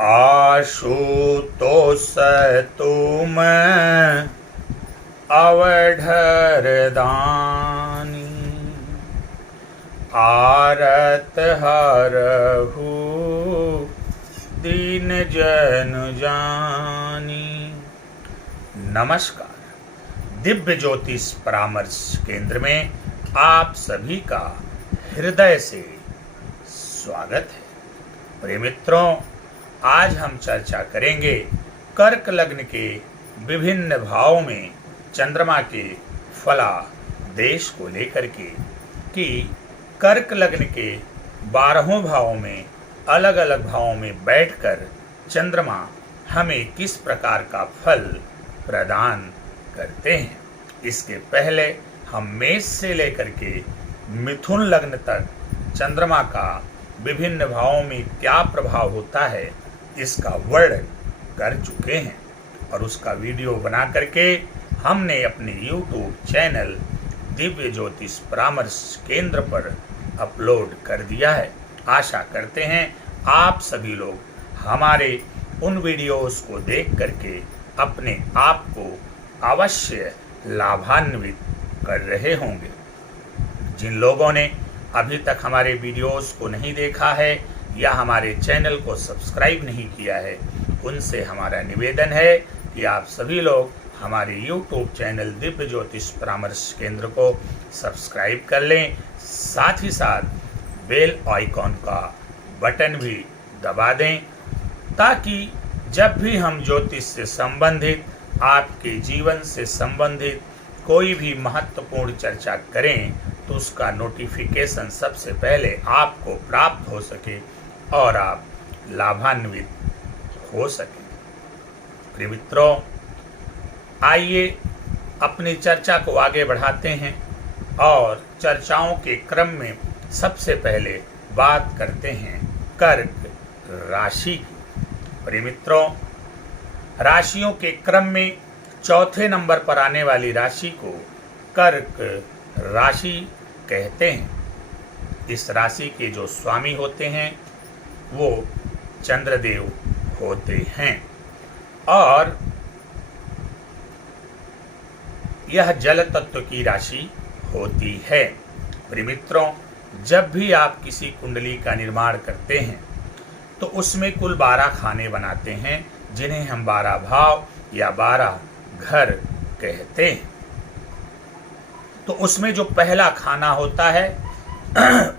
आशुतोष तुम अवढर दानी, आरत हरहु दीन जन जानी। नमस्कार, दिव्य ज्योतिष परामर्श केंद्र में आप सभी का हृदय से स्वागत है। प्रिय मित्रों, आज हम चर्चा करेंगे कर्क लग्न के विभिन्न भावों में चंद्रमा के फलादेश को लेकर के कि कर्क लग्न के 12 भावों में अलग अलग भावों में बैठकर चंद्रमा हमें किस प्रकार का फल प्रदान करते हैं। इसके पहले हम मेष से लेकर के मिथुन लग्न तक चंद्रमा का विभिन्न भावों में क्या प्रभाव होता है इसका वर्णन कर चुके हैं और उसका वीडियो बना करके हमने अपने YouTube चैनल दिव्य ज्योतिष परामर्श केंद्र पर अपलोड कर दिया है। आशा करते हैं आप सभी लोग हमारे उन वीडियोस को देख करके अपने आप को अवश्य लाभान्वित कर रहे होंगे। जिन लोगों ने अभी तक हमारे वीडियोस को नहीं देखा है या हमारे चैनल को सब्सक्राइब नहीं किया है, उनसे हमारा निवेदन है कि आप सभी लोग हमारे YouTube चैनल दिव्य ज्योतिष परामर्श केंद्र को सब्सक्राइब कर लें, साथ ही साथ बेल आइकॉन का बटन भी दबा दें ताकि जब भी हम ज्योतिष से संबंधित, आपके जीवन से संबंधित कोई भी महत्वपूर्ण चर्चा करें तो उसका नोटिफिकेशन सबसे पहले आपको प्राप्त हो सके और आप लाभान्वित हो सकें। प्रिय मित्रों, आइए अपनी चर्चा को आगे बढ़ाते हैं और चर्चाओं के क्रम में सबसे पहले बात करते हैं कर्क राशि की। प्रिय मित्रों, राशियों के क्रम में चौथे नंबर पर आने वाली राशि को कर्क राशि कहते हैं। इस राशि के जो स्वामी होते हैं वो चंद्रदेव होते हैं और यह जल तत्व की राशि होती है। प्रिय मित्रों, जब भी आप किसी कुंडली का निर्माण करते हैं तो उसमें कुल 12 खाने बनाते हैं जिन्हें हम 12 भाव या 12 घर कहते हैं। तो उसमें जो पहला खाना होता है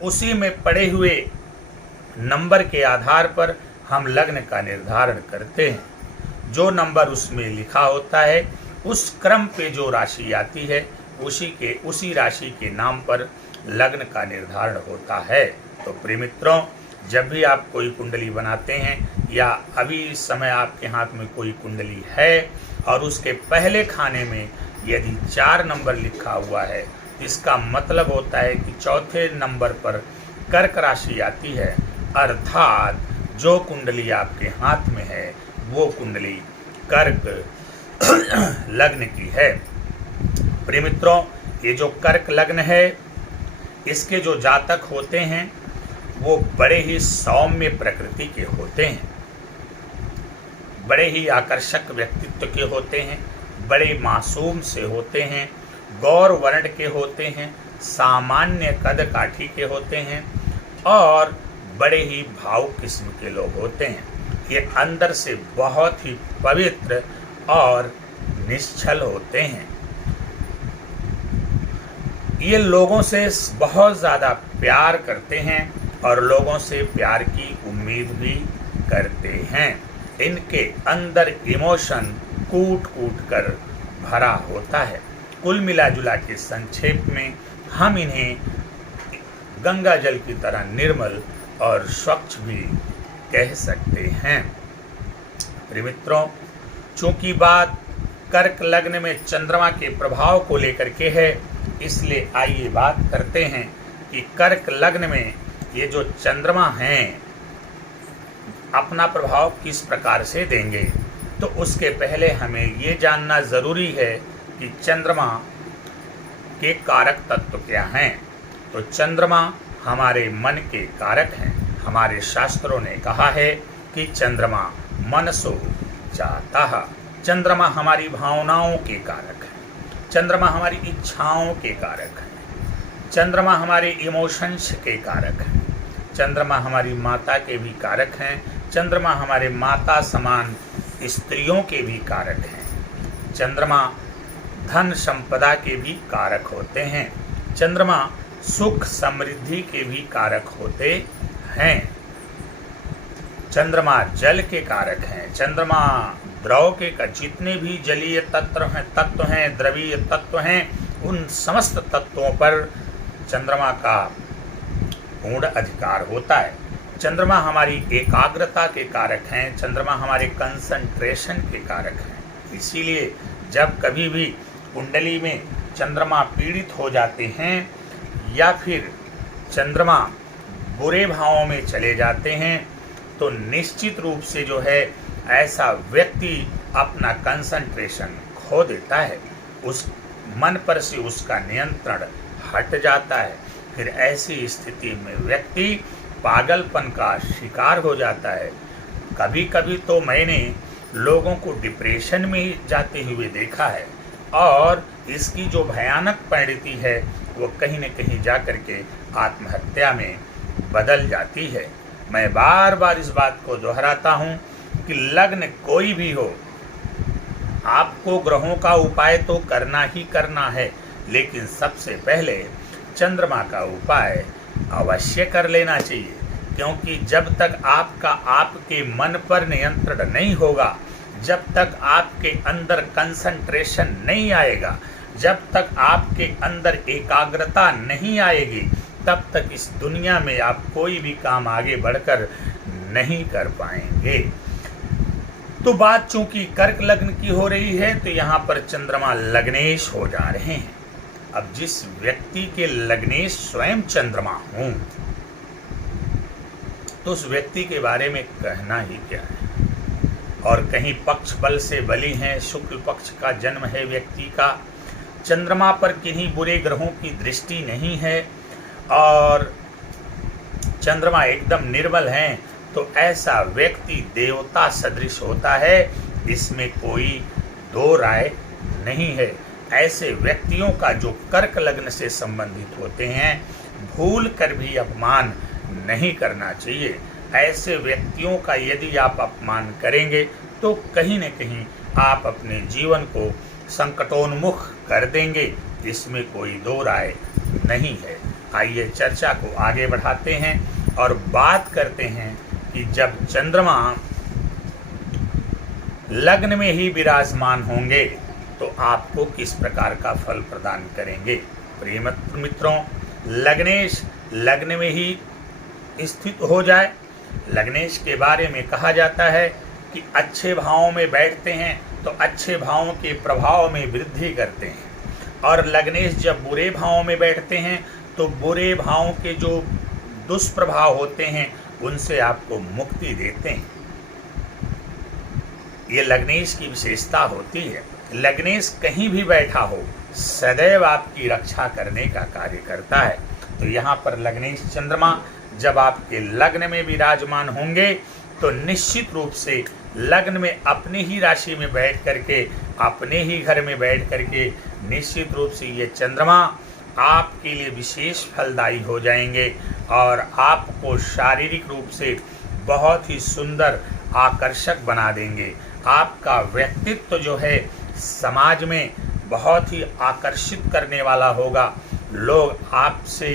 उसी में पड़े हुए नंबर के आधार पर हम लग्न का निर्धारण करते हैं। जो नंबर उसमें लिखा होता है उस क्रम पे जो राशि आती है उसी राशि के नाम पर लग्न का निर्धारण होता है। तो प्रिय मित्रों, जब भी आप कोई कुंडली बनाते हैं या अभी इस समय आपके हाथ में कोई कुंडली है और उसके पहले खाने में यदि 4 नंबर लिखा हुआ है, इसका मतलब होता है कि चौथे नंबर पर कर्क राशि आती है, अर्थात जो कुंडली आपके हाथ में है वो कुंडली कर्क लग्न की है। प्रिय मित्रों, ये जो कर्क लग्न है इसके जो जातक होते हैं वो बड़े ही सौम्य प्रकृति के होते हैं, बड़े ही आकर्षक व्यक्तित्व के होते हैं, बड़े मासूम से होते हैं, गौर वर्ण के होते हैं, सामान्य कद काठी के होते हैं और बड़े ही भावुक किस्म के लोग होते हैं। ये अंदर से बहुत ही पवित्र और निश्चल होते हैं। ये लोगों से बहुत ज़्यादा प्यार करते हैं और लोगों से प्यार की उम्मीद भी करते हैं। इनके अंदर इमोशन कूट कूट कर भरा होता है। कुल मिला जुला के संक्षेप में हम इन्हें गंगा जल की तरह निर्मल और स्वच्छ भी कह सकते हैं। प्रिय मित्रों, चूंकि बात कर्क लग्न में चंद्रमा के प्रभाव को लेकर के है, इसलिए आइए बात करते हैं कि कर्क लग्न में ये जो चंद्रमा हैं अपना प्रभाव किस प्रकार से देंगे। तो उसके पहले हमें ये जानना ज़रूरी है कि चंद्रमा के कारक तत्व क्या हैं। तो चंद्रमा हमारे मन के कारक हैं। हमारे शास्त्रों ने कहा है कि कि चंद्रमा मनसो जातः, चंद्रमा हमारी भावनाओं के कारक है, चंद्रमा हमारी इच्छाओं के कारक है, चंद्रमा हमारे इमोशंस के कारक है, चंद्रमा हमारी माता के भी कारक हैं, चंद्रमा हमारे माता समान स्त्रियों के भी कारक हैं, चंद्रमा धन संपदा के भी कारक होते हैं, चंद्रमा सुख समृद्धि के भी कारक होते हैं, चंद्रमा जल के कारक हैं, चंद्रमा द्रव के जितने भी जलीय तत्व हैं, द्रवीय तत्व हैं, उन समस्त तत्वों पर चंद्रमा का पूर्ण अधिकार होता है। चंद्रमा हमारी एकाग्रता के कारक हैं, चंद्रमा हमारे कंसंट्रेशन के कारक हैं। इसीलिए जब कभी भी कुंडली में चंद्रमा पीड़ित हो जाते हैं या फिर चंद्रमा बुरे भावों में चले जाते हैं तो निश्चित रूप से जो है ऐसा व्यक्ति अपना कंसंट्रेशन खो देता है, उस मन पर से उसका नियंत्रण हट जाता है। फिर ऐसी स्थिति में व्यक्ति पागलपन का शिकार हो जाता है। कभी कभी तो मैंने लोगों को डिप्रेशन में जाते हुए देखा है और इसकी जो भयानक परिणति है वो कहीं न कहीं जा कर के आत्महत्या में बदल जाती है। मैं बार बार इस बात को दोहराता हूँ कि लग्न कोई भी हो, आपको ग्रहों का उपाय तो करना ही करना है, लेकिन सबसे पहले चंद्रमा का उपाय अवश्य कर लेना चाहिए, क्योंकि जब तक आपका आपके मन पर नियंत्रण नहीं होगा, जब तक आपके अंदर कंसंट्रेशन नहीं आएगा, जब तक आपके अंदर एकाग्रता नहीं आएगी, तब तक इस दुनिया में आप कोई भी काम आगे बढ़कर नहीं कर पाएंगे। तो बात चूंकि कर्क लग्न की हो रही है तो यहाँ पर चंद्रमा लग्नेश हो जा रहे हैं। अब जिस व्यक्ति के लग्नेश स्वयं चंद्रमा हों तो उस व्यक्ति के बारे में कहना ही क्या है। और कहीं पक्ष बल से बली हैं, शुक्ल पक्ष का जन्म है व्यक्ति का, चंद्रमा पर किन्हीं बुरे ग्रहों की दृष्टि नहीं है और चंद्रमा एकदम निर्बल हैं, तो ऐसा व्यक्ति देवता सदृश होता है, इसमें कोई दो राय नहीं है। ऐसे व्यक्तियों का जो कर्क लग्न से संबंधित होते हैं भूल कर भी अपमान नहीं करना चाहिए। ऐसे व्यक्तियों का यदि आप अपमान करेंगे तो कहीं न कहीं आप अपने जीवन को संकटोन्मुख कर देंगे, इसमें कोई दो राय नहीं है। आइए चर्चा को आगे बढ़ाते हैं और बात करते हैं कि जब चंद्रमा लग्न में ही विराजमान होंगे तो आपको किस प्रकार का फल प्रदान करेंगे। प्रिय मित्रों, लग्नेश लग्न में ही स्थित हो जाए, लग्नेश के बारे में कहा जाता है कि अच्छे भावों में बैठते हैं तो अच्छे भावों के प्रभाव में वृद्धि करते हैं, और लग्नेश जब बुरे भावों में बैठते हैं तो बुरे भावों के जो दुष्प्रभाव होते हैं उनसे आपको मुक्ति देते हैं। ये लग्नेश की विशेषता होती है। लग्नेश कहीं भी बैठा हो सदैव आपकी रक्षा करने का कार्य करता है। तो यहाँ पर लग्नेश चंद्रमा जब आपके लग्न में विराजमान होंगे तो निश्चित रूप से लग्न में अपनी ही राशि में बैठ करके, अपने ही घर में बैठ करके निश्चित रूप से ये चंद्रमा आपके लिए विशेष फलदायी हो जाएंगे और आपको शारीरिक रूप से बहुत ही सुंदर आकर्षक बना देंगे। आपका व्यक्तित्व जो है समाज में बहुत ही आकर्षित करने वाला होगा। लोग आपसे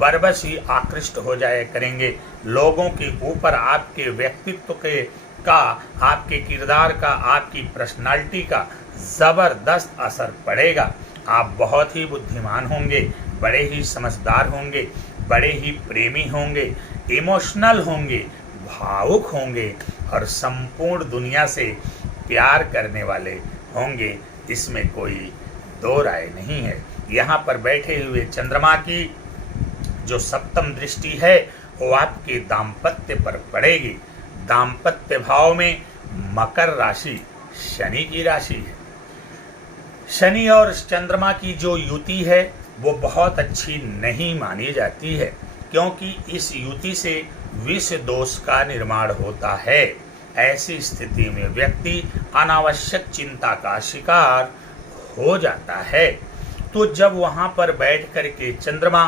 बरबस ही आकृष्ट हो जाया करेंगे। लोगों के ऊपर आपके व्यक्तित्व का, आपके किरदार का, आपकी पर्सनालिटी का ज़बरदस्त असर पड़ेगा। आप बहुत ही बुद्धिमान होंगे, बड़े ही समझदार होंगे, बड़े ही प्रेमी होंगे, इमोशनल होंगे, भावुक होंगे और संपूर्ण दुनिया से प्यार करने वाले होंगे। इसमें कोई दो राय नहीं है। यहाँ पर बैठे हुए चंद्रमा की जो सप्तम दृष्टि है वो आपके दाम्पत्य पर पड़ेगी। दाम्पत्य भाव में मकर राशि शनि की राशि है। शनि और चंद्रमा की जो युति है वो बहुत अच्छी नहीं मानी जाती है, क्योंकि इस युति से विष दोष का निर्माण होता है। ऐसी स्थिति में व्यक्ति अनावश्यक चिंता का शिकार हो जाता है। तो जब वहां पर बैठ कर के चंद्रमा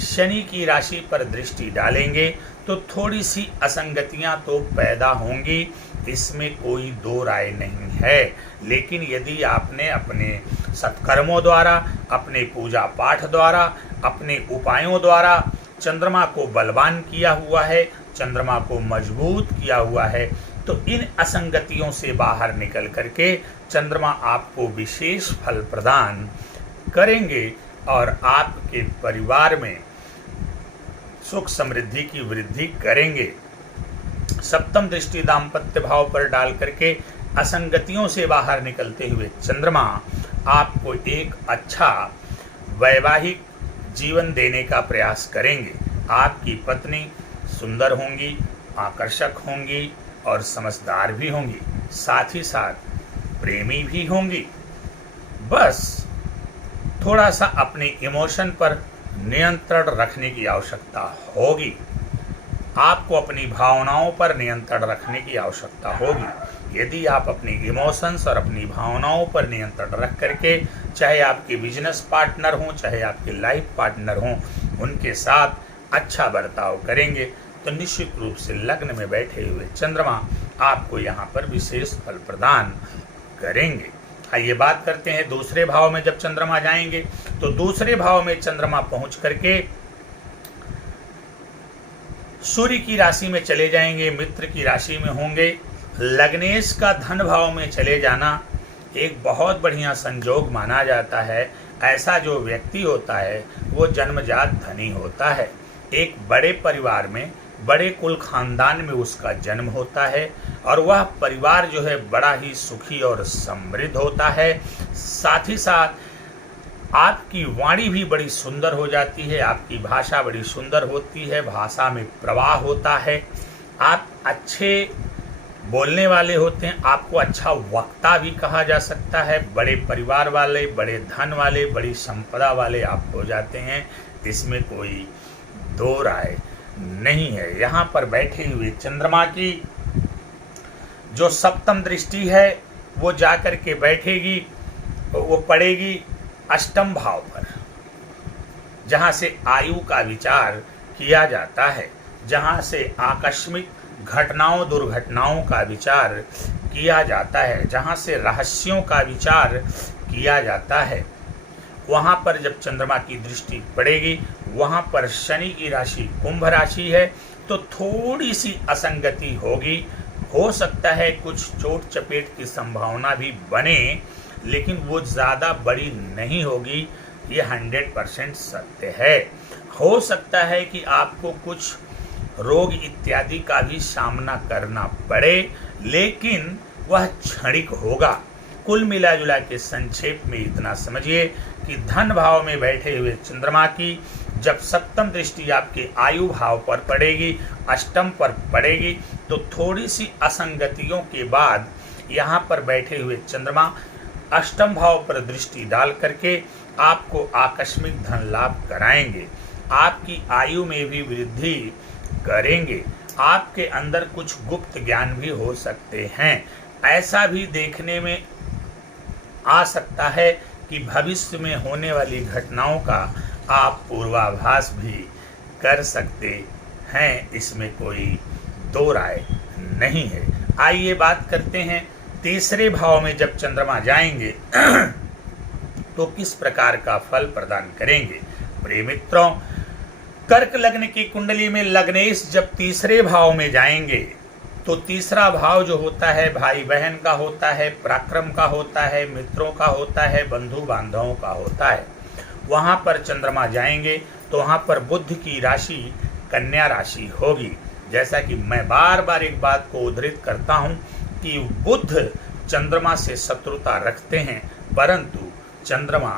शनि की राशि पर दृष्टि डालेंगे तो थोड़ी सी असंगतियां तो पैदा होंगी, इसमें कोई दो राय नहीं है। लेकिन यदि आपने अपने सत्कर्मों द्वारा, अपने पूजा पाठ द्वारा, अपने उपायों द्वारा चंद्रमा को बलवान किया हुआ है, चंद्रमा को मजबूत किया हुआ है, तो इन असंगतियों से बाहर निकल करके चंद्रमा आपको विशेष फल प्रदान करेंगे और आपके परिवार में सुख समृद्धि की वृद्धि करेंगे। सप्तम दृष्टि दाम्पत्य भाव पर डाल करके असंगतियों से बाहर निकलते हुए चंद्रमा आपको एक अच्छा वैवाहिक जीवन देने का प्रयास करेंगे। आपकी पत्नी सुंदर होंगी, आकर्षक होंगी और समझदार भी होंगी, साथ ही साथ प्रेमी भी होंगी। बस थोड़ा सा अपने इमोशन पर नियंत्रण रखने की आवश्यकता होगी। आपको अपनी भावनाओं पर नियंत्रण रखने की आवश्यकता होगी। यदि आप अपनी इमोशंस और अपनी भावनाओं पर नियंत्रण रख करके, चाहे आपके बिजनेस पार्टनर हों, चाहे आपके लाइफ पार्टनर हों, उनके साथ अच्छा बर्ताव करेंगे तो निश्चित रूप से लग्न में बैठे हुए चंद्रमा आपको यहाँ पर विशेष फल प्रदान करेंगे। आइए बात करते हैं दूसरे भाव में जब चंद्रमा जाएंगे तो दूसरे भाव में चंद्रमा पहुंच करके सूर्य की राशि में चले जाएंगे, मित्र की राशि में होंगे। लग्नेश का धन भाव में चले जाना एक बहुत बढ़िया संजोग माना जाता है। ऐसा जो व्यक्ति होता है वो जन्मजात धनी होता है। एक बड़े परिवार में, बड़े कुल खानदान में उसका जन्म होता है और वह परिवार जो है बड़ा ही सुखी और समृद्ध होता है। साथ ही साथ आपकी वाणी भी बड़ी सुंदर हो जाती है, आपकी भाषा बड़ी सुंदर होती है, भाषा में प्रवाह होता है, आप अच्छे बोलने वाले होते हैं, आपको अच्छा वक्ता भी कहा जा सकता है। बड़े परिवार वाले, बड़े धन वाले, बड़ी संपदा वाले आप हो जाते हैं, इसमें कोई दो राय नहीं है। यहाँ पर बैठे हुए चंद्रमा की जो सप्तम दृष्टि है वो जाकर के बैठेगी, वो पड़ेगी अष्टम भाव पर, जहाँ से आयु का विचार किया जाता है, जहाँ से आकस्मिक घटनाओं दुर्घटनाओं का विचार किया जाता है, जहाँ से रहस्यों का विचार किया जाता है। वहाँ पर जब चंद्रमा की दृष्टि पड़ेगी, वहाँ पर शनि की राशि कुंभ राशि है, तो थोड़ी सी असंगति होगी। हो सकता है कुछ चोट चपेट की संभावना भी बने, लेकिन वो ज़्यादा बड़ी नहीं होगी, ये 100% सत्य है। हो सकता है कि आपको कुछ रोग इत्यादि का भी सामना करना पड़े, लेकिन वह क्षणिक होगा। कुल मिला जुला के संक्षेप में इतना समझिए कि धन भाव में बैठे हुए चंद्रमा की जब सप्तम दृष्टि आपके आयु भाव पर पड़ेगी, अष्टम पर पड़ेगी, तो थोड़ी सी असंगतियों के बाद यहाँ पर बैठे हुए चंद्रमा अष्टम भाव पर दृष्टि डाल करके आपको आकस्मिक धन लाभ कराएंगे, आपकी आयु में भी वृद्धि करेंगे, आपके अंदर कुछ गुप्त ज्ञान भी हो सकते हैं। ऐसा भी देखने में आ सकता है कि भविष्य में होने वाली घटनाओं का आप पूर्वाभास भी कर सकते हैं, इसमें कोई दो राय नहीं है। आइए बात करते हैं तीसरे भाव में जब चंद्रमा जाएंगे तो किस प्रकार का फल प्रदान करेंगे। प्रिय मित्रों, कर्क लग्न की कुंडली में लग्नेश जब तीसरे भाव में जाएंगे तो तीसरा भाव जो होता है भाई बहन का होता है, पराक्रम का होता है, मित्रों का होता है, बंधु बांधवों का होता है। वहाँ पर चंद्रमा जाएंगे तो वहाँ पर बुध की राशि कन्या राशि होगी। जैसा कि मैं बार बार एक बात को उद्धृत करता हूँ कि बुध चंद्रमा से शत्रुता रखते हैं, परंतु चंद्रमा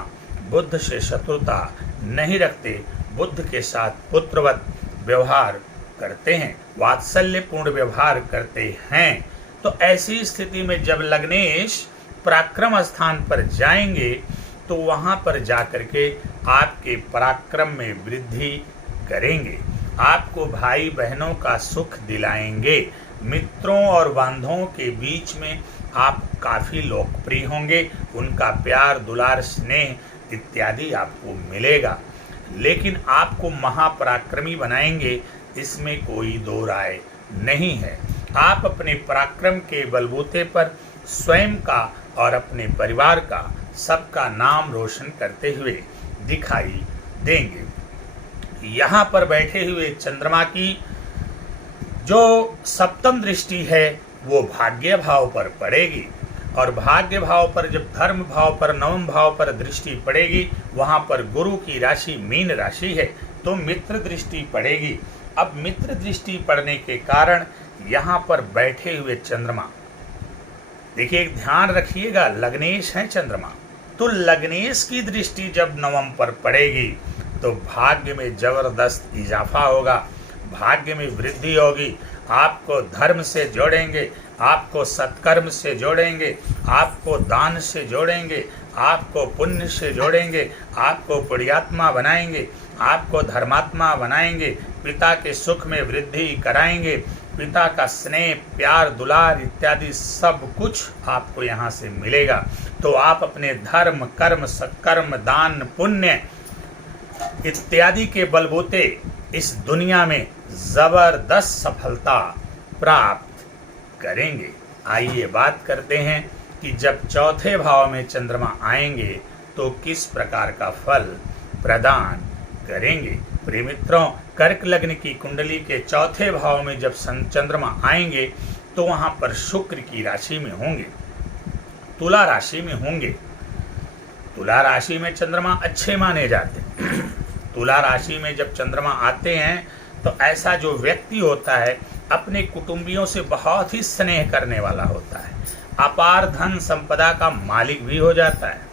बुध से शत्रुता नहीं रखते, बुध के साथ पुत्रवत व्यवहार करते हैं, वात्सल्यपूर्ण व्यवहार करते हैं। तो ऐसी स्थिति में जब लग्नेश पराक्रम स्थान पर जाएंगे तो वहां पर जाकर के आपके पराक्रम में वृद्धि करेंगे, आपको भाई बहनों का सुख दिलाएंगे। मित्रों और बांधवों के बीच में आप काफ़ी लोकप्रिय होंगे, उनका प्यार दुलार स्नेह इत्यादि आपको मिलेगा। लेकिन आपको महापराक्रमी बनाएंगे, इसमें कोई दो राय नहीं है। आप अपने पराक्रम के बलबूते पर स्वयं का और अपने परिवार का सबका नाम रोशन करते हुए दिखाई देंगे। यहाँ पर बैठे हुए चंद्रमा की जो सप्तम दृष्टि है वो भाग्य भाव पर पड़ेगी, और भाग्य भाव पर जब धर्म भाव पर नवम भाव पर दृष्टि पड़ेगी, वहाँ पर गुरु की राशि मीन राशि है, तो मित्र दृष्टि पड़ेगी। अब मित्र दृष्टि पड़ने के कारण यहाँ पर बैठे हुए चंद्रमा, देखिए ध्यान रखिएगा, लग्नेश है चंद्रमा, तो लग्नेश की दृष्टि जब नवम पर पड़ेगी तो भाग्य में जबरदस्त इजाफा होगा, भाग्य में वृद्धि होगी। आपको धर्म से जोड़ेंगे, आपको सत्कर्म से जोड़ेंगे, आपको दान से जोड़ेंगे, आपको पुण्य से जोड़ेंगे, आपको पुण्यात्मा बनाएंगे, आपको धर्मात्मा बनाएंगे, पिता के सुख में वृद्धि कराएंगे, पिता का स्नेह प्यार दुलार इत्यादि सब कुछ आपको यहाँ से मिलेगा। तो आप अपने धर्म कर्म सत्कर्म दान पुण्य इत्यादि के बलबूते इस दुनिया में जबरदस्त सफलता प्राप्त करेंगे। आइए बात करते हैं कि जब चौथे भाव में चंद्रमा आएंगे तो किस प्रकार का फल प्रदान करेंगे। प्रिय मित्रों, कर्क लग्न की कुंडली के चौथे भाव में जब चंद्रमा आएंगे तो वहां पर शुक्र की राशि में होंगे, तुला राशि में होंगे। तुला राशि में चंद्रमा अच्छे माने जाते हैं। तुला राशि में जब चंद्रमा आते हैं तो ऐसा जो व्यक्ति होता है अपने कुटुंबियों से बहुत ही स्नेह करने वाला होता है, अपार धन संपदा का मालिक भी हो जाता है।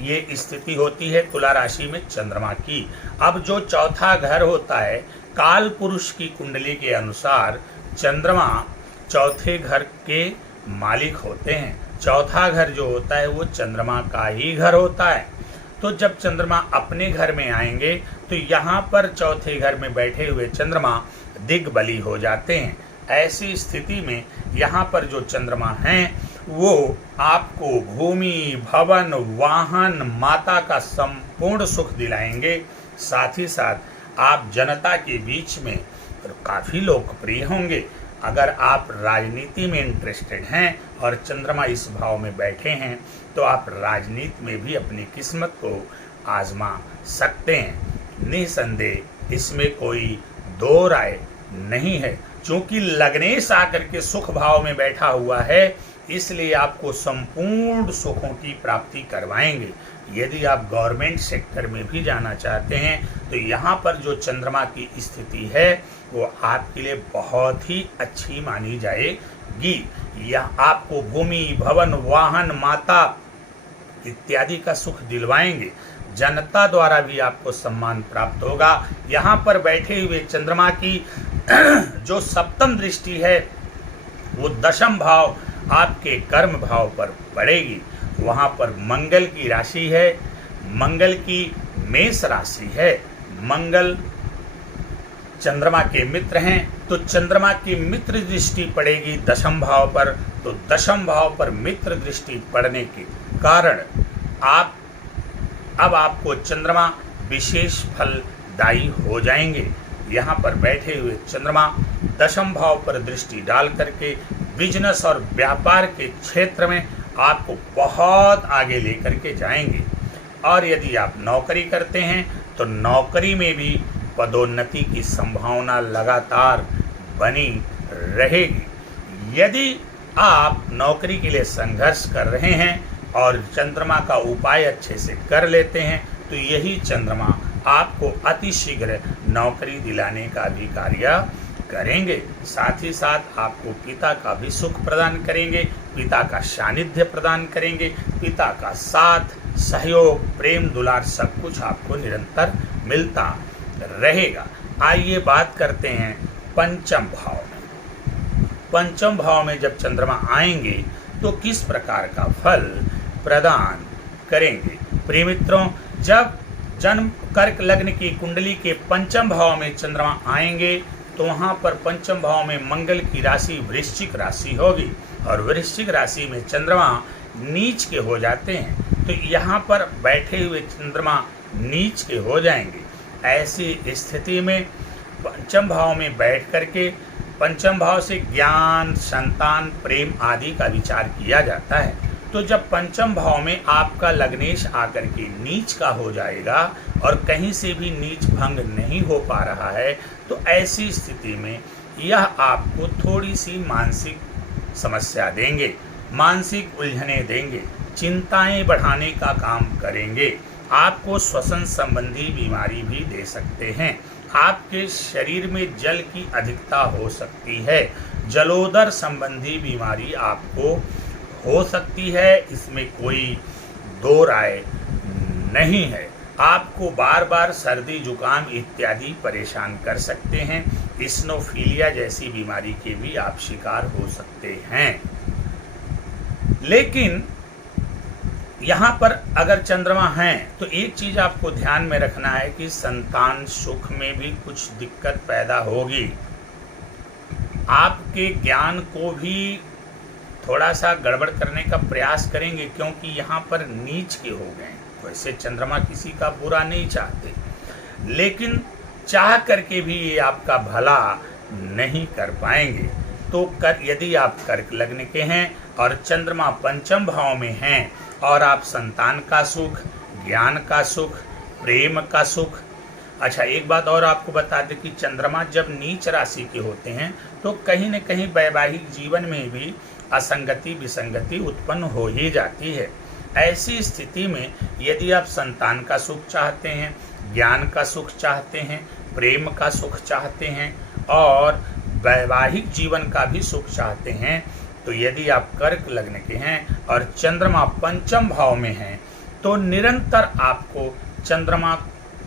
ये स्थिति होती है तुला राशि में चंद्रमा की। अब जो चौथा घर होता है, काल पुरुष की कुंडली के अनुसार चंद्रमा चौथे घर के मालिक होते हैं। चौथा घर जो होता है वो चंद्रमा का ही घर होता है। तो जब चंद्रमा अपने घर में आएंगे तो यहाँ पर चौथे घर में बैठे हुए चंद्रमा दिग्बली हो जाते हैं। ऐसी स्थिति में यहाँ पर जो चंद्रमा हैं वो आपको भूमि भवन वाहन माता का संपूर्ण सुख दिलाएंगे। साथ ही साथ आप जनता के बीच में काफ़ी लोकप्रिय होंगे। अगर आप राजनीति में इंटरेस्टेड हैं और चंद्रमा इस भाव में बैठे हैं तो आप राजनीति में भी अपनी किस्मत को आजमा सकते हैं। निसंदेह इसमें कोई दो राय नहीं है। चूंकि लग्नेश आकर के सुख भाव में बैठा हुआ है, इसलिए आपको संपूर्ण सुखों की प्राप्ति करवाएंगे। यदि आप गवर्नमेंट सेक्टर में भी जाना चाहते हैं तो यहाँ पर जो चंद्रमा की स्थिति है वो आपके लिए बहुत ही अच्छी मानी जाएगी। यह आपको भूमि भवन वाहन माता इत्यादि का सुख दिलवाएंगे। जनता द्वारा भी आपको सम्मान प्राप्त होगा। यहाँ पर बैठे हुए चंद्रमा की जो सप्तम दृष्टि है वो दशम भाव आपके कर्म भाव पर पड़ेगी। वहाँ पर मंगल की राशि है, मंगल की मेष राशि है। मंगल चंद्रमा के मित्र हैं, तो चंद्रमा की मित्र दृष्टि पड़ेगी दशम भाव पर। तो दशम भाव पर मित्र दृष्टि पड़ने के कारण अब आपको चंद्रमा विशेष फलदायी हो जाएंगे। यहाँ पर बैठे हुए चंद्रमा दशम भाव पर दृष्टि डाल करके बिजनेस और व्यापार के क्षेत्र में आपको बहुत आगे लेकर के जाएंगे। और यदि आप नौकरी करते हैं तो नौकरी में भी पदोन्नति की संभावना लगातार बनी रहेगी। यदि आप नौकरी के लिए संघर्ष कर रहे हैं और चंद्रमा का उपाय अच्छे से कर लेते हैं तो यही चंद्रमा आपको अतिशीघ्र नौकरी दिलाने का भी कार्य करेंगे। साथ ही साथ आपको पिता का भी सुख प्रदान करेंगे, पिता का सानिध्य प्रदान करेंगे, पिता का साथ सहयोग प्रेम दुलार सब कुछ आपको निरंतर मिलता रहेगा। आइए बात करते हैं पंचम भाव में। पंचम भाव में जब चंद्रमा आएंगे तो किस प्रकार का फल प्रदान करेंगे। प्रिय मित्रों, जब जन्म कर्क लग्न की कुंडली के पंचम भाव में चंद्रमा आएंगे तो वहां पर पंचम भाव में मंगल की राशि वृश्चिक राशि होगी और वृश्चिक राशि में चंद्रमा नीच के हो जाते हैं। तो यहाँ पर बैठे हुए चंद्रमा नीच के हो जाएंगे। ऐसी स्थिति में पंचम भाव में बैठ करके पंचम भाव से ज्ञान, संतान, प्रेम आदि का विचार किया जाता है। तो जब पंचम भाव में आपका लग्नेश आकर के नीच का हो जाएगा और कहीं से भी नीच भंग नहीं हो पा रहा है, तो ऐसी स्थिति में यह आपको थोड़ी सी मानसिक समस्या देंगे, मानसिक उलझने देंगे, चिंताएं बढ़ाने का काम करेंगे। आपको श्वसन संबंधी बीमारी भी दे सकते हैं। आपके शरीर में जल की अधिकता हो सकती है। जलोदर संबंधी बीमारी आपको हो सकती है, इसमें कोई दो राय नहीं है। आपको बार बार सर्दी, जुकाम इत्यादि परेशान कर सकते हैं। इस्नोफीलिया जैसी बीमारी के भी आप शिकार हो सकते हैं। लेकिन यहाँ पर अगर चंद्रमा हैं तो एक चीज आपको ध्यान में रखना है कि संतान सुख में भी कुछ दिक्कत पैदा होगी। आपके ज्ञान को भी थोड़ा सा गड़बड़ करने का प्रयास करेंगे, क्योंकि यहाँ पर नीच के हो गए। वैसे चंद्रमा किसी का बुरा नहीं चाहते, लेकिन चाह करके भी ये आपका भला नहीं कर पाएंगे। तो यदि आप कर्क लग्न के हैं और चंद्रमा पंचम भाव में हैं और आप संतान का सुख, ज्ञान का सुख, प्रेम का सुख। अच्छा, एक बात और आपको बता दें कि चंद्रमा जब नीच राशि के होते हैं तो कहीं न कहीं वैवाहिक जीवन में भी असंगति, विसंगति उत्पन्न हो ही जाती है। ऐसी स्थिति में यदि आप संतान का सुख चाहते हैं, ज्ञान का सुख चाहते हैं, प्रेम का सुख चाहते हैं और वैवाहिक जीवन का भी सुख चाहते हैं, तो यदि आप कर्क लग्न के हैं और चंद्रमा पंचम भाव में हैं तो निरंतर आपको चंद्रमा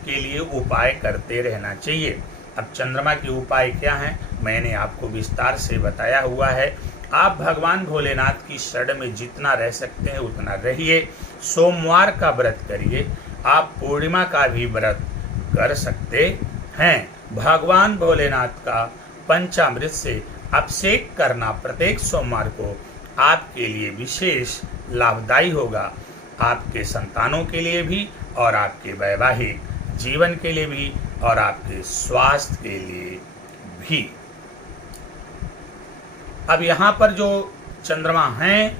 के लिए उपाय करते रहना चाहिए। अब चंद्रमा के उपाय क्या हैं, मैंने आपको विस्तार से बताया हुआ है। आप भगवान भोलेनाथ की शरण में जितना रह सकते हैं उतना रहिए। सोमवार का व्रत करिए, आप पूर्णिमा का भी व्रत कर सकते हैं। भगवान भोलेनाथ का पंचामृत से अभिषेक करना प्रत्येक सोमवार को आपके लिए विशेष लाभदायी होगा, आपके संतानों के लिए भी और आपके वैवाहिक जीवन के लिए भी और आपके स्वास्थ्य के लिए भी। अब यहाँ पर जो चंद्रमा हैं,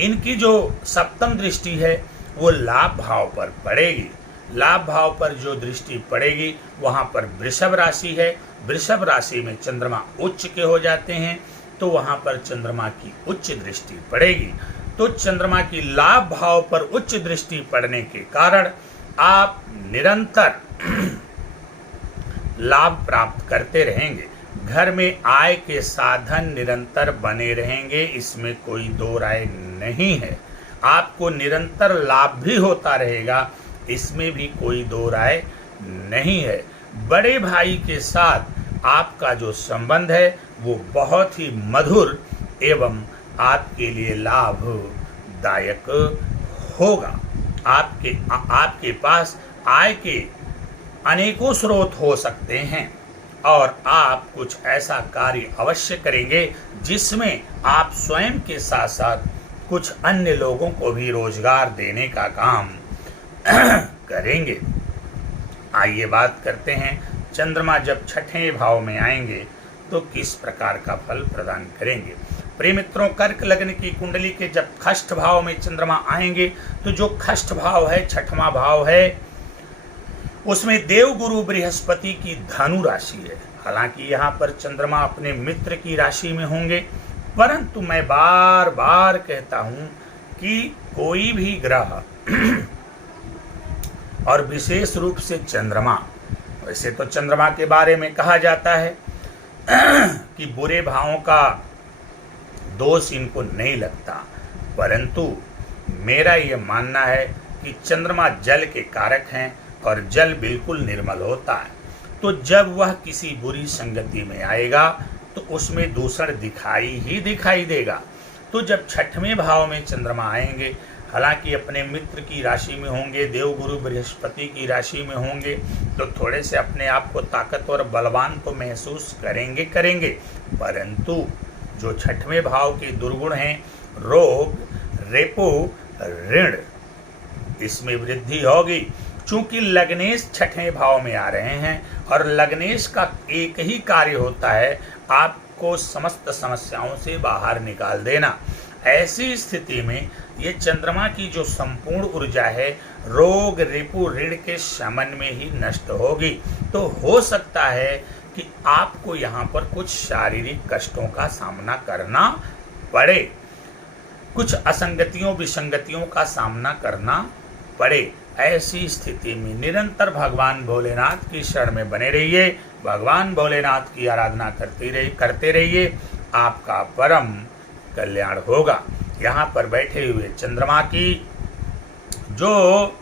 इनकी जो सप्तम दृष्टि है वो लाभ भाव पर पड़ेगी। लाभ भाव पर जो दृष्टि पड़ेगी वहां पर वृषभ राशि है। वृषभ राशि में चंद्रमा उच्च के हो जाते हैं तो वहां पर चंद्रमा की उच्च दृष्टि पड़ेगी। तो चंद्रमा की लाभ भाव पर उच्च दृष्टि पड़ने के कारण आप निरंतर लाभ प्राप्त करते रहेंगे। घर में आय के साधन निरंतर बने रहेंगे, इसमें कोई दो राय नहीं है। आपको निरंतर लाभ भी होता रहेगा, इसमें भी कोई दो राय नहीं है। बड़े भाई के साथ आपका जो संबंध है वो बहुत ही मधुर एवं आपके लिए लाभदायक होगा। आपके पास आय के अनेकों स्रोत हो सकते हैं और आप कुछ ऐसा कार्य अवश्य करेंगे जिसमें आप स्वयं के साथ साथ कुछ अन्य लोगों को भी रोजगार देने का काम करेंगे। आइए बात करते हैं चंद्रमा जब छठे भाव में आएंगे तो किस प्रकार का फल प्रदान करेंगे। प्रिय मित्रों, कर्क लग्न की कुंडली के जब खष्ट भाव में चंद्रमा आएंगे तो जो खष्ट भाव है, छठवां भाव है, उसमें देवगुरु बृहस्पति की धनु राशि है। हालांकि यहाँ पर चंद्रमा अपने मित्र की राशि में होंगे, परंतु मैं बार बार कहता हूं कि कोई भी ग्रह और विशेष रूप से चंद्रमा, वैसे तो चंद्रमा के बारे में कहा जाता है कि बुरे भावों का दोष इनको नहीं लगता, परंतु मेरा ये मानना है कि चंद्रमा जल के कारक हैं और जल बिल्कुल निर्मल होता है। तो जब वह किसी बुरी संगति में आएगा तो उसमें दूषण दिखाई ही दिखाई देगा। तो जब छठवें भाव में चंद्रमा आएंगे, हालांकि अपने मित्र की राशि में होंगे, देवगुरु बृहस्पति की राशि में होंगे, तो थोड़े से अपने आप को ताकतवर बलवान तो महसूस करेंगे, परंतु जो छठवें भाव के दुर्गुण हैं, रोग, रेपो, ऋण, इसमें वृद्धि होगी। चूंकि लग्नेश छठवें भाव में आ रहे हैं और लग्नेश का एक ही कार्य होता है आपको समस्त समस्याओं से बाहर निकाल देना। ऐसी स्थिति में ये चंद्रमा की जो संपूर्ण ऊर्जा है रोग, रिपु, ऋण के शमन में ही नष्ट होगी। तो हो सकता है कि आपको यहाँ पर कुछ शारीरिक कष्टों का सामना करना पड़े, कुछ असंगतियों विसंगतियों का सामना करना पड़े। ऐसी स्थिति में निरंतर भगवान भोलेनाथ की शरण में बने रहिए, भगवान भोलेनाथ की आराधना करते रहिए, आपका परम कल्याण होगा। यहाँ पर बैठे हुए चंद्रमा की जो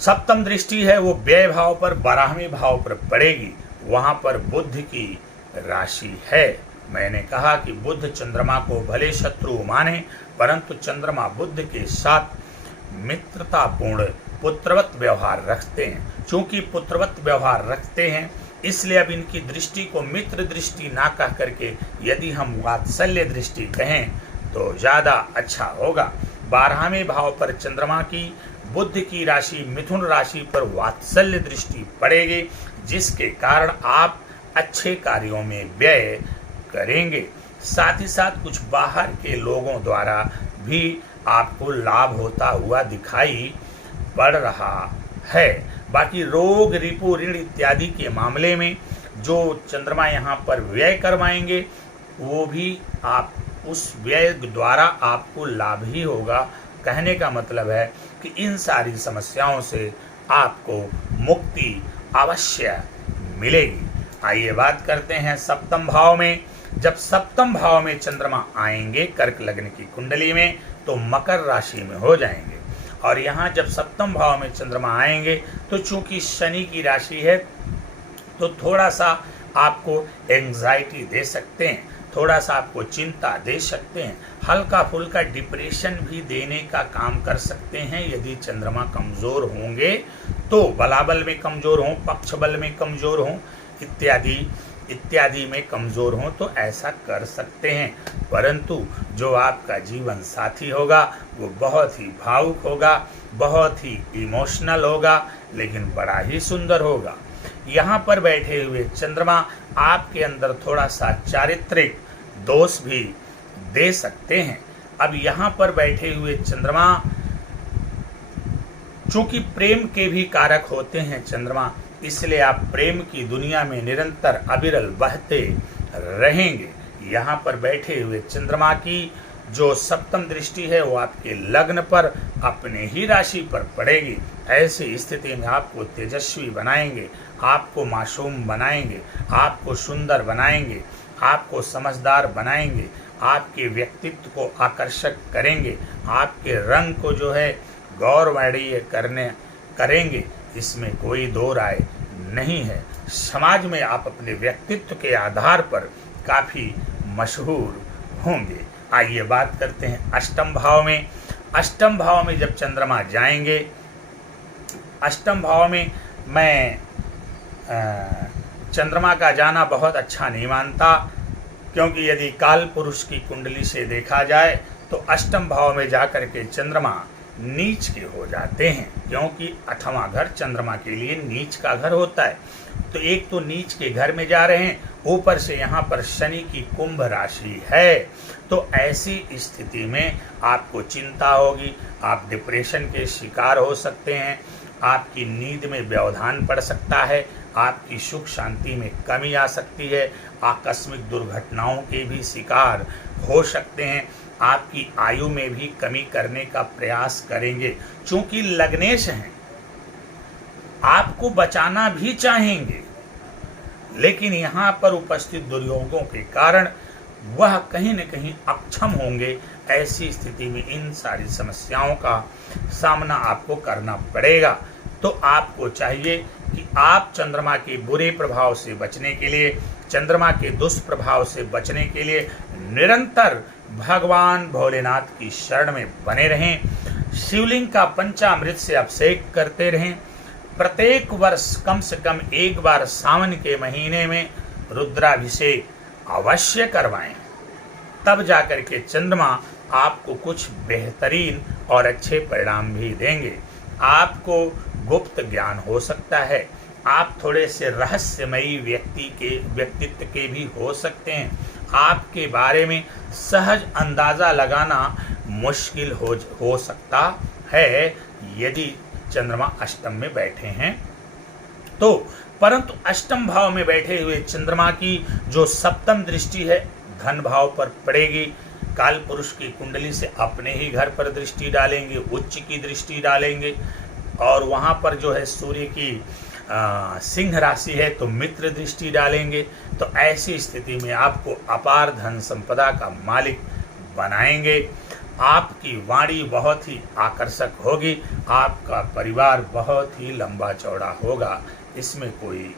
सप्तम दृष्टि है वो व्यय भाव पर 12वें भाव पर पड़ेगी। वहाँ पर बुध की राशि है। मैंने कहा कि बुध चंद्रमा को भले शत्रु माने, परंतु चंद्रमा बुध के साथ मित्रतापूर्ण पुत्रवत व्यवहार रखते हैं। चूंकि पुत्रवत व्यवहार रखते हैं इसलिए अब इनकी दृष्टि को मित्र दृष्टि ना कह करके यदि हम वात्सल्य दृष्टि कहें तो ज़्यादा अच्छा होगा। 12वें भाव पर चंद्रमा की बुध की राशि मिथुन राशि पर वात्सल्य दृष्टि पड़ेगी, जिसके कारण आप अच्छे कार्यों में व्यय करेंगे। साथ ही साथ कुछ बाहर के लोगों द्वारा भी आपको लाभ होता हुआ दिखाई पड़ रहा है। बाकी रोग, रिपु, ऋण इत्यादि के मामले में जो चंद्रमा यहाँ पर व्यय करवाएंगे वो भी आप उस व्यय द्वारा आपको लाभ ही होगा। कहने का मतलब है कि इन सारी समस्याओं से आपको मुक्ति अवश्य मिलेगी। आइए बात करते हैं सप्तम भाव में। जब सप्तम भाव में चंद्रमा आएंगे कर्क लग्न की कुंडली में तो मकर राशि में हो जाएंगे। और यहाँ जब सप्तम भाव में चंद्रमा आएंगे तो चूंकि शनि की राशि है तो थोड़ा सा आपको एंग्जाइटी दे सकते हैं, थोड़ा सा आपको चिंता दे सकते हैं, हल्का फुल्का डिप्रेशन भी देने का काम कर सकते हैं। यदि चंद्रमा कमज़ोर होंगे तो बलाबल में कमज़ोर हों, पक्ष बल में कमज़ोर हों, इत्यादि में कमज़ोर हों तो ऐसा कर सकते हैं। परंतु जो आपका जीवन साथी होगा वो बहुत ही भावुक होगा, बहुत ही इमोशनल होगा, लेकिन बड़ा ही सुंदर होगा। यहाँ पर बैठे हुए चंद्रमा आपके अंदर थोड़ा सा चारित्रिक दोष भी दे सकते हैं। अब यहाँ पर बैठे हुए चंद्रमा चूंकि प्रेम के भी कारक होते हैं चंद्रमा, इसलिए आप प्रेम की दुनिया में निरंतर अविरल बहते रहेंगे। यहाँ पर बैठे हुए चंद्रमा की जो सप्तम दृष्टि है वो आपके लग्न पर अपने ही राशि पर पड़ेगी। ऐसी स्थिति में आपको तेजस्वी बनाएंगे, आपको मासूम बनाएंगे, आपको सुंदर बनाएंगे, आपको समझदार बनाएंगे, आपके व्यक्तित्व को आकर्षक करेंगे, आपके रंग को जो है गौरवमय करेंगे। इसमें कोई दो राय नहीं है। समाज में आप अपने व्यक्तित्व के आधार पर काफ़ी मशहूर होंगे। आइए बात करते हैं अष्टम भाव में। अष्टम भाव में जब चंद्रमा जाएंगे, अष्टम भाव में मैं चंद्रमा का जाना बहुत अच्छा नहीं मानता, क्योंकि यदि काल पुरुष की कुंडली से देखा जाए तो अष्टम भाव में जाकर के चंद्रमा नीच के हो जाते हैं, क्योंकि 8वां घर चंद्रमा के लिए नीच का घर होता है। तो एक तो नीच के घर में जा रहे हैं, ऊपर से यहाँ पर शनि की कुंभ राशि है। तो ऐसी स्थिति में आपको चिंता होगी, आप डिप्रेशन के शिकार हो सकते हैं, आपकी नींद में व्यवधान पड़ सकता है, आपकी सुख शांति में कमी आ सकती है, आकस्मिक दुर्घटनाओं के भी शिकार हो सकते हैं, आपकी आयु में भी कमी करने का प्रयास करेंगे। चूंकि लग्नेश हैं, आपको बचाना भी चाहेंगे, लेकिन यहाँ पर उपस्थित दुर्योगों के कारण वह कहीं न कहीं अक्षम होंगे। ऐसी स्थिति में इन सारी समस्याओं का सामना आपको करना पड़ेगा। तो आपको चाहिए कि आप चंद्रमा के बुरे प्रभाव से बचने के लिए, चंद्रमा के दुष्प्रभाव से बचने के लिए निरंतर भगवान भोलेनाथ की शरण में बने रहें। शिवलिंग का पंचामृत से अभिषेक करते रहें। प्रत्येक वर्ष कम से कम एक बार सावन के महीने में रुद्राभिषेक अवश्य करवाएं। तब जाकर के चंद्रमा आपको कुछ बेहतरीन और अच्छे परिणाम भी देंगे। आपको गुप्त ज्ञान हो सकता है, आप थोड़े से रहस्यमयी व्यक्तित्व के भी हो सकते हैं। आपके बारे में सहज अंदाजा लगाना मुश्किल हो सकता है यदि चंद्रमा अष्टम में बैठे हैं तो। परंतु अष्टम भाव में बैठे हुए चंद्रमा की जो सप्तम दृष्टि है धन भाव पर पड़ेगी। काल पुरुष की कुंडली से अपने ही घर पर दृष्टि डालेंगे, उच्च की दृष्टि डालेंगे, और वहाँ पर जो है सूर्य की सिंह राशि है तो मित्र दृष्टि डालेंगे। तो ऐसी स्थिति में आपको अपार धन संपदा का मालिक बनाएंगे। आपकी वाणी बहुत ही आकर्षक होगी, आपका परिवार बहुत ही लंबा चौड़ा होगा, इसमें कोई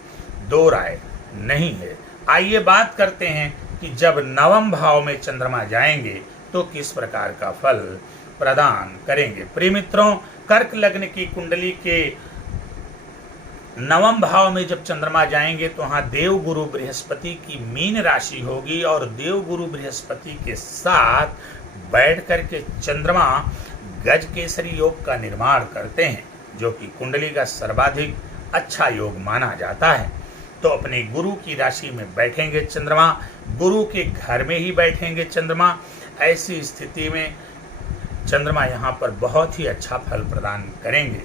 दो राय नहीं है। आइए बात करते हैं कि जब नवम भाव में चंद्रमा जाएंगे तो किस प्रकार का फल प्रदान करेंगे। प्रिय मित्रों, कर्क लग्न की कुंडली के नवम भाव में जब चंद्रमा जाएंगे तो वहाँ देव गुरु बृहस्पति की मीन राशि होगी, और देव गुरु बृहस्पति के साथ बैठ करके चंद्रमा गज केसरी योग का निर्माण करते हैं, जो कि कुंडली का सर्वाधिक अच्छा योग माना जाता है। तो अपने गुरु की राशि में बैठेंगे चंद्रमा, गुरु के घर में ही बैठेंगे चंद्रमा। ऐसी स्थिति में चंद्रमा यहाँ पर बहुत ही अच्छा फल प्रदान करेंगे।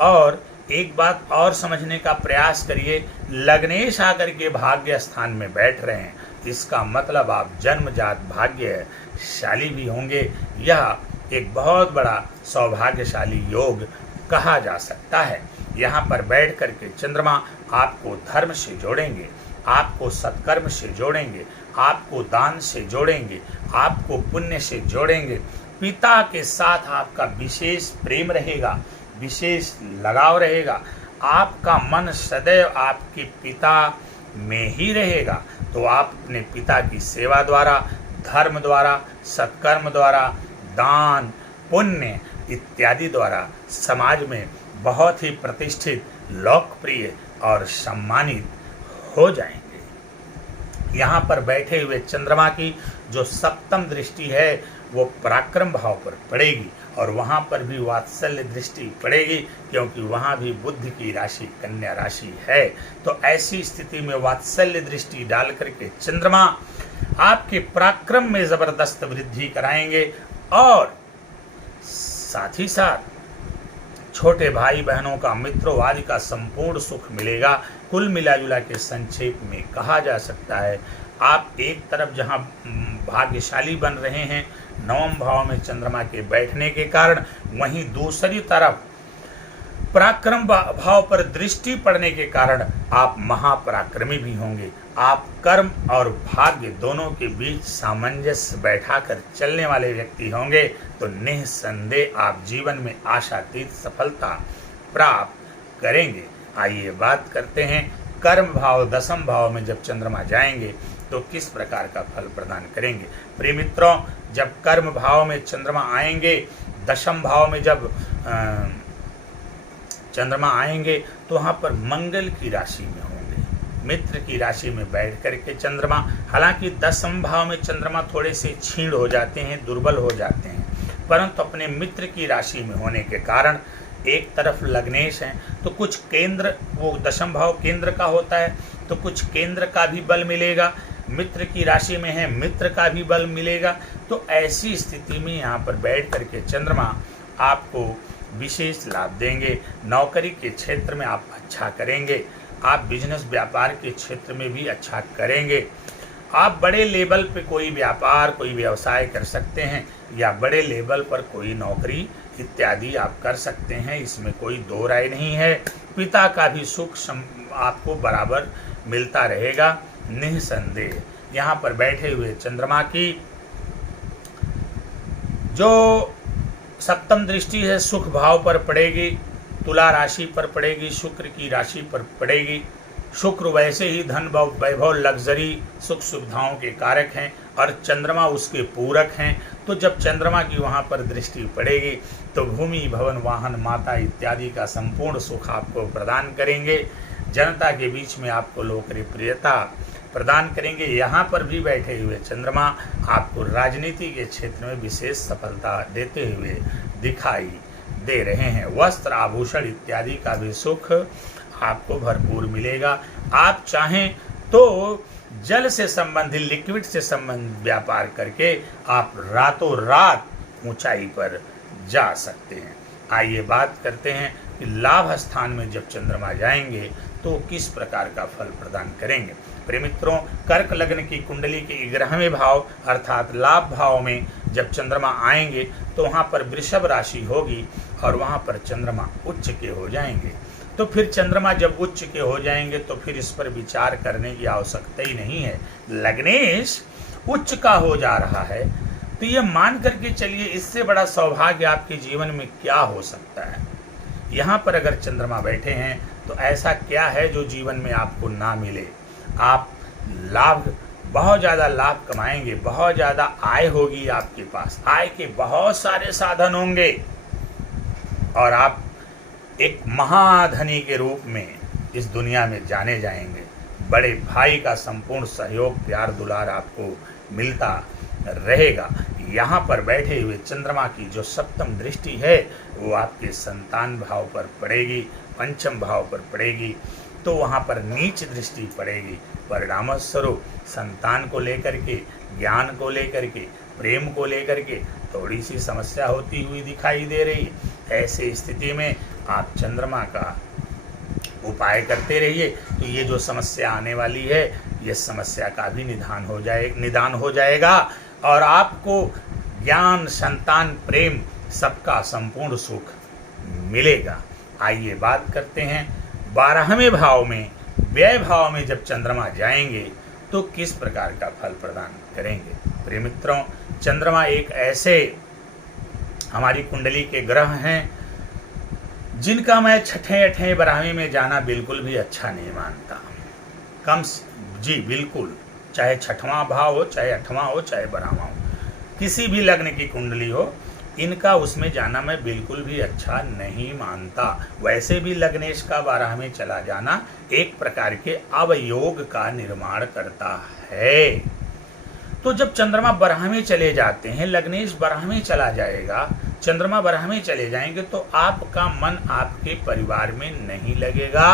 और एक बात और समझने का प्रयास करिए, लग्नेश आकर के भाग्य स्थान में बैठ रहे हैं, इसका मतलब आप जन्मजात भाग्यशाली भी होंगे। यह एक बहुत बड़ा सौभाग्यशाली योग कहा जा सकता है। यहाँ पर बैठ करके चंद्रमा आपको धर्म से जोड़ेंगे, आपको सत्कर्म से जोड़ेंगे, आपको दान से जोड़ेंगे, आपको पुण्य से जोड़ेंगे। पिता के साथ आपका विशेष प्रेम रहेगा, विशेष लगाव रहेगा, आपका मन सदैव आपके पिता में ही रहेगा। तो आप अपने पिता की सेवा द्वारा, धर्म द्वारा, सत्कर्म द्वारा, दान पुण्य इत्यादि द्वारा समाज में बहुत ही प्रतिष्ठित, लोकप्रिय और सम्मानित हो जाएंगे। यहाँ पर बैठे हुए चंद्रमा की जो सप्तम दृष्टि है वो पराक्रम भाव पर पड़ेगी, और वहाँ पर भी वात्सल्य दृष्टि पड़ेगी, क्योंकि वहाँ भी बुद्ध की राशि कन्या राशि है। तो ऐसी स्थिति में वात्सल्य दृष्टि डाल करके चंद्रमा आपके पराक्रम में जबरदस्त वृद्धि कराएंगे, और साथ ही साथ छोटे भाई बहनों का, मित्रों का संपूर्ण सुख मिलेगा। कुल मिलाजुला के संक्षेप में कहा जा सकता है, आप एक तरफ जहां भाग्यशाली बन रहे हैं नवम भाव में चंद्रमा के बैठने के कारण, वहीं दूसरी तरफ पराक्रम भाव पर दृष्टि पड़ने के कारण आप महापराक्रमी भी होंगे। आप कर्म और भाग्य दोनों के बीच सामंजस्य बैठाकर चलने वाले व्यक्ति होंगे। तो निःसंदेह आप जीवन में आशातीत सफलता प्राप्त करेंगे। आइए बात करते हैं कर्म भाव दशम भाव में जब चंद्रमा जाएंगे तो किस प्रकार का फल प्रदान करेंगे। प्रिय मित्रों, जब कर्म भाव में चंद्रमा आएंगे, दशम भाव में जब चंद्रमा आएंगे तो वहाँ पर मंगल की राशि में होंगे, मित्र की राशि में बैठ करके चंद्रमा। हालांकि दशम भाव में चंद्रमा थोड़े से क्षीण हो जाते हैं, दुर्बल हो जाते हैं, परंतु अपने मित्र की राशि में होने के कारण एक तरफ लग्नेश हैं तो कुछ केंद्र, वो दशम भाव केंद्र का होता है, तो कुछ केंद्र का भी बल मिलेगा। मित्र की राशि में है, मित्र का भी बल मिलेगा। तो ऐसी स्थिति में यहाँ पर बैठ करके चंद्रमा आपको विशेष लाभ देंगे। नौकरी के क्षेत्र में आप अच्छा करेंगे, आप बिजनेस व्यापार के क्षेत्र में भी अच्छा करेंगे। आप बड़े लेवल पे कोई व्यापार, कोई व्यवसाय कर सकते हैं, या बड़े लेवल पर कोई नौकरी इत्यादि आप कर सकते हैं, इसमें कोई दो राय नहीं है। पिता का भी सुख आपको बराबर मिलता रहेगा निःसंदेह। यहाँ पर बैठे हुए चंद्रमा की जो सप्तम दृष्टि है सुख भाव पर पड़ेगी, तुला राशि पर पड़ेगी, शुक्र की राशि पर पड़ेगी। शुक्र वैसे ही धन वैभव लग्जरी सुख सुविधाओं के कारक हैं और चंद्रमा उसके पूरक हैं। तो जब चंद्रमा की वहाँ पर दृष्टि पड़ेगी तो भूमि भवन वाहन माता इत्यादि का संपूर्ण सुख आपको प्रदान करेंगे। जनता के बीच में आपको लोकप्रियता प्रदान करेंगे। यहाँ पर भी बैठे हुए चंद्रमा आपको राजनीति के क्षेत्र में विशेष सफलता देते हुए दिखाई दे रहे हैं। वस्त्र आभूषण इत्यादि का भी सुख आपको भरपूर मिलेगा। आप चाहें तो जल से संबंधित लिक्विड से संबंधित व्यापार करके आप रातों रात ऊंचाई पर जा सकते हैं। आइए बात करते हैं कि लाभ स्थान में जब चंद्रमा जाएंगे तो किस प्रकार का फल प्रदान करेंगे। प्रिय मित्रों, कर्क लग्न की कुंडली के 11वें भाव अर्थात लाभ भाव में जब चंद्रमा आएंगे तो वहाँ पर वृषभ राशि होगी और वहाँ पर चंद्रमा उच्च के हो जाएंगे। तो फिर चंद्रमा जब उच्च के हो जाएंगे तो फिर इस पर विचार करने की आवश्यकता ही नहीं है। लग्नेश उच्च का हो जा रहा है तो ये मान करके चलिए, इससे बड़ा सौभाग्य आपके जीवन में क्या हो सकता है। यहाँ पर अगर चंद्रमा बैठे हैं तो ऐसा क्या है जो जीवन में आपको ना मिले। आप बहुत ज़्यादा लाभ कमाएंगे, बहुत ज़्यादा आय होगी आपके पास, आय के बहुत सारे साधन होंगे और आप एक महाधनी के रूप में इस दुनिया में जाने जाएंगे। बड़े भाई का संपूर्ण सहयोग प्यार दुलार आपको मिलता रहेगा। यहाँ पर बैठे हुए चंद्रमा की जो सप्तम दृष्टि है वो आपके संतान भाव पर पड़ेगी, पंचम भाव पर पड़ेगी। तो वहाँ पर नीच दृष्टि पड़ेगी। परिणाम स्वरूप संतान को लेकर के, ज्ञान को लेकर के, प्रेम को लेकर के थोड़ी सी समस्या होती हुई दिखाई दे रही है। ऐसे स्थिति में आप चंद्रमा का उपाय करते रहिए तो ये जो समस्या आने वाली है ये समस्या का भी निदान हो जाएगा और आपको ज्ञान, संतान, प्रेम सबका संपूर्ण सुख मिलेगा। आइए बात करते हैं 12वें भाव में, व्यय भाव में जब चंद्रमा जाएंगे तो किस प्रकार का फल प्रदान करेंगे। प्रिय मित्रों, चंद्रमा एक ऐसे हमारी कुंडली के ग्रह हैं जिनका मैं 6ठे 8ठे 12वें में जाना बिल्कुल भी अच्छा नहीं मानता। बिल्कुल, चाहे 6वां भाव हो, चाहे 8वां हो, चाहे 12वां हो, किसी भी लग्न की कुंडली हो, इनका उसमें जाना मैं बिल्कुल भी अच्छा नहीं मानता। वैसे भी लग्नेश का 12 में चला जाना एक प्रकार के अवयोग का निर्माण करता है। तो जब चंद्रमा 12 में चले जाते हैं, लग्नेश 12 में चला जाएगा, चंद्रमा 12 में चले जाएंगे तो आपका मन आपके परिवार में नहीं लगेगा।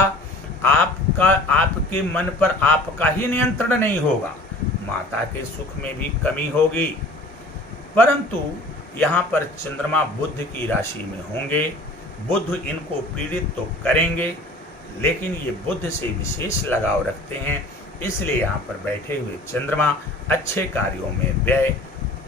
आपके मन पर आपका ही नियंत्रण नहीं होगा। माता के सुख में भी कमी होगी। परंतु यहाँ पर चंद्रमा बुध की राशि में होंगे। बुध इनको पीड़ित तो करेंगे, लेकिन ये बुध से विशेष लगाव रखते हैं, इसलिए यहाँ पर बैठे हुए चंद्रमा अच्छे कार्यों में व्यय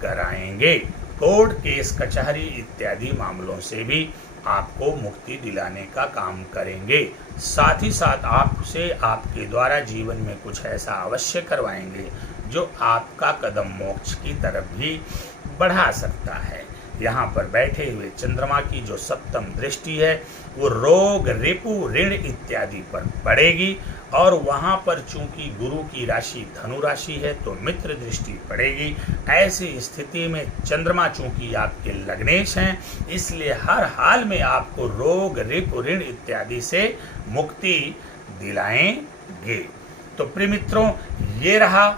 कराएंगे। कोर्ट केस कचहरी इत्यादि मामलों से भी आपको मुक्ति दिलाने का काम करेंगे। साथ ही साथ आपसे आपके द्वारा जीवन में कुछ ऐसा अवश्य करवाएंगे जो आपका कदम मोक्ष की तरफ भी बढ़ा सकता है। यहाँ पर बैठे हुए चंद्रमा की जो सप्तम दृष्टि है वो रोग, रिपु, ऋण इत्यादि पर पड़ेगी और वहाँ पर चूंकि गुरु की राशि धनु राशि है तो मित्र दृष्टि पड़ेगी। ऐसी स्थिति में चंद्रमा चूंकि आपके लग्नेश हैं, इसलिए हर हाल में आपको रोग, रिपु, ऋण इत्यादि से मुक्ति दिलाएंगे। तो प्रिय मित्रों, ये रहा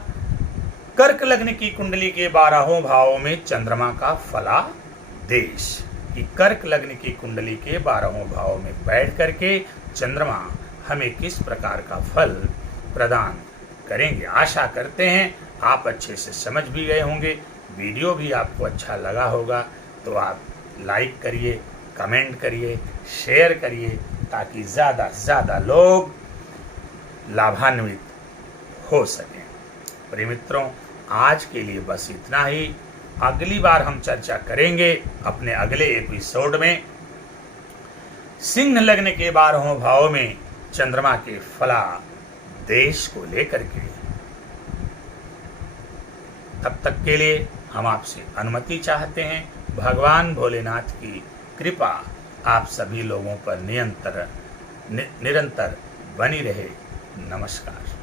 कर्क लग्न की कुंडली के 12वें भावों में चंद्रमा का फलादेश कि कर्क लग्न की कुंडली के 12वें भाव में बैठ करके चंद्रमा हमें किस प्रकार का फल प्रदान करेंगे। आशा करते हैं आप अच्छे से समझ भी गए होंगे। वीडियो भी आपको अच्छा लगा होगा तो आप लाइक करिए, कमेंट करिए, शेयर करिए ताकि ज़्यादा से ज़्यादा लोग लाभान्वित हो सकें। प्रिय मित्रों, आज के लिए बस इतना ही। अगली बार हम चर्चा करेंगे अपने अगले एपिसोड में सिंह लग्न के 12वें भाव में चंद्रमा के फलादेश को लेकर के। तब तक के लिए हम आपसे अनुमति चाहते हैं। भगवान भोलेनाथ की कृपा आप सभी लोगों पर निरंतर बनी रहे। नमस्कार।